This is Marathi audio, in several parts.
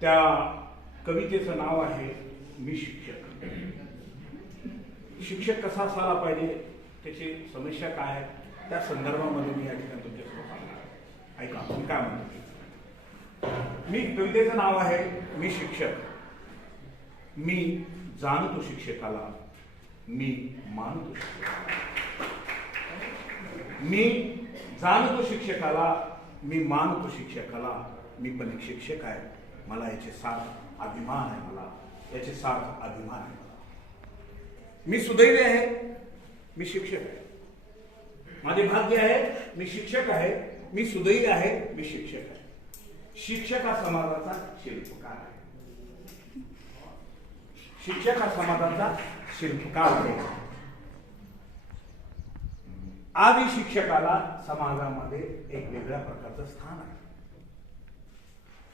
त्या कवितेचं नाव आहे मी शिक्षक. शिक्षक कसा असायला पाहिजे, त्याची समस्या काय आहे, त्या संदर्भामध्ये मी या ठिकाणी तुमच्यासमोर सांगणार आहे. ऐका मी काय म्हणतो. मी कवितेचं नाव आहे मी शिक्षक. मी जाणतो शिक्षकाला, मी मानतो शिक्षकाला. मी जाणतो शिक्षकाला, मी मानतो शिक्षकाला. मी पण एक शिक्षक आहे, मला याचे सार्थ अभिमान आहे. मला याचे सार्थ अभिमान आहे. मी सुदैवी आहे, मी शिक्षक आहे. माझे भाग्य आहे, मी शिक्षक आहे. मी सुदैवी आहे, मी शिक्षक आहे. शिक्षक हा समाजाचा शिल्पकार आहे. शिक्षक हा समाजाचा शिल्पकार आहे. आदि शिक्षकाला समाजामध्ये एक वेगळ्या प्रकारचं स्थान आहे.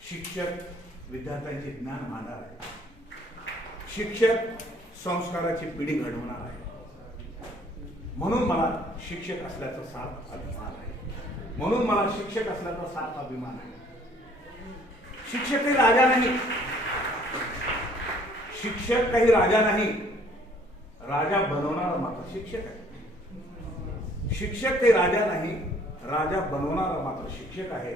शिक्षक विद्यार्थ्यांचे ज्ञान मांडणार आहे. शिक्षक संस्काराची पिढी घडवणार आहे. म्हणून मला शिक्षक असल्याचा सार्थ अभिमान आहे. म्हणून मला शिक्षक असल्याचा सार्थ अभिमान आहे. शिक्षक काही राजा नाही. शिक्षक काही राजा नाही. राजा बनवणारा मात्र शिक्षक आहे. शिक्षक काही राजा नाही, राजा बनवणारा मात्र शिक्षक आहे.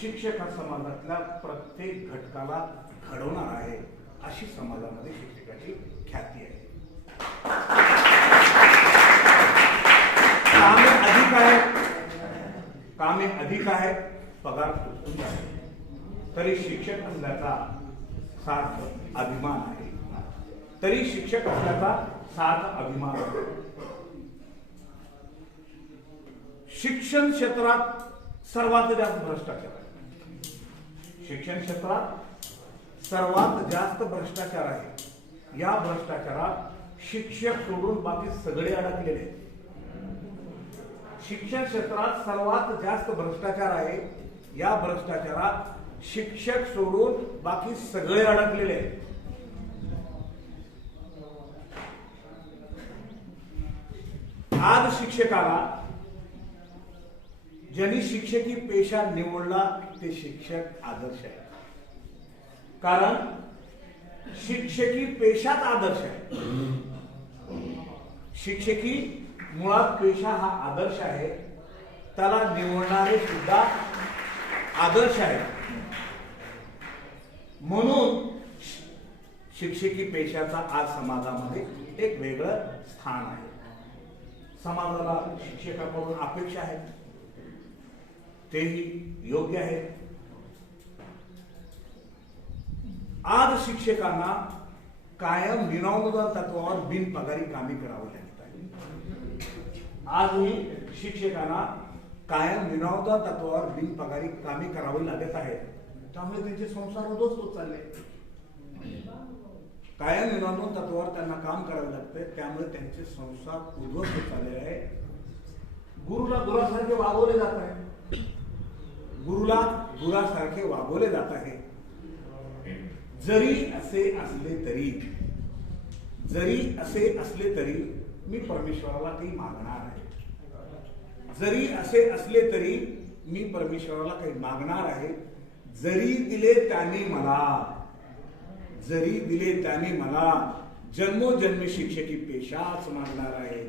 शिक्षक हा समाजातल्या प्रत्येक घटकाला घडवणार आहे. अशी समाजामध्ये शिक्षकाची ख्याती आहे. कामे अधिक आहे, पगार तुटून आहे, तरी शिक्षक असल्याचा सार्थ अभिमान आहे. तरी शिक्षक असल्याचा सार्थ अभिमान आहे. शिक्षण क्षेत्रात सर्वात जास्त भ्रष्टाचार आहे. शिक्षण क्षेत्रात सर्वात जास्त भ्रष्टाचार आहे. या भ्रष्टाचारात शिक्षक सोडून बाकी सगळे अडकलेले आहेत. शिक्षण क्षेत्रात सर्वात जास्त भ्रष्टाचार आहे. या भ्रष्टाचारात शिक्षक सोडून बाकी सगळे अडकलेले आहेत. आज शिक्षकाला ज्यांनी शिक्षकी पेशा निवडला ते शिक्षक आदर्श आहे. कारण शिक्षकी पेशाच आदर्श आहे. शिक्षकी मुळात पेशा हा आदर्श आहे. त्याला निवडणारे सुद्धा आदर्श आहे. म्हणून शिक्षकी पेशाचा आज समाजामध्ये एक वेगळं स्थान आहे. समाजाला शिक्षकाकडून अपेक्षा आहे, तेही योग्य आहे. आज शिक्षकांना कायम विनामूल्य तत्वावर बिनपगारी कामे करावी लागत आहे. आजही शिक्षकांना कायम विनामूल्य तत्वावर बिनपगारी कामे करावी लागत आहेत. त्यामुळे त्यांचे संसार उद्ध्वस्त होत चालले. कायम विनामूल्य तत्वावर त्यांना काम करावे लागते, त्यामुळे त्यांचे संसार उद्ध्वस्त होत चालले आहे. गुरुला गुरासारखे वागवले जात आहे. गुरुला गुरासारखे वागवले जात आहे. जरी असे असले तरी मी परमेश्वराला काही मागणार आहे. जरी असे असले तरी मी परमेश्वराला काही मागणार आहे. जरी दिले त्याने मला जन्मोजन्मी शिक्षकी पेशाच मागणार आहे.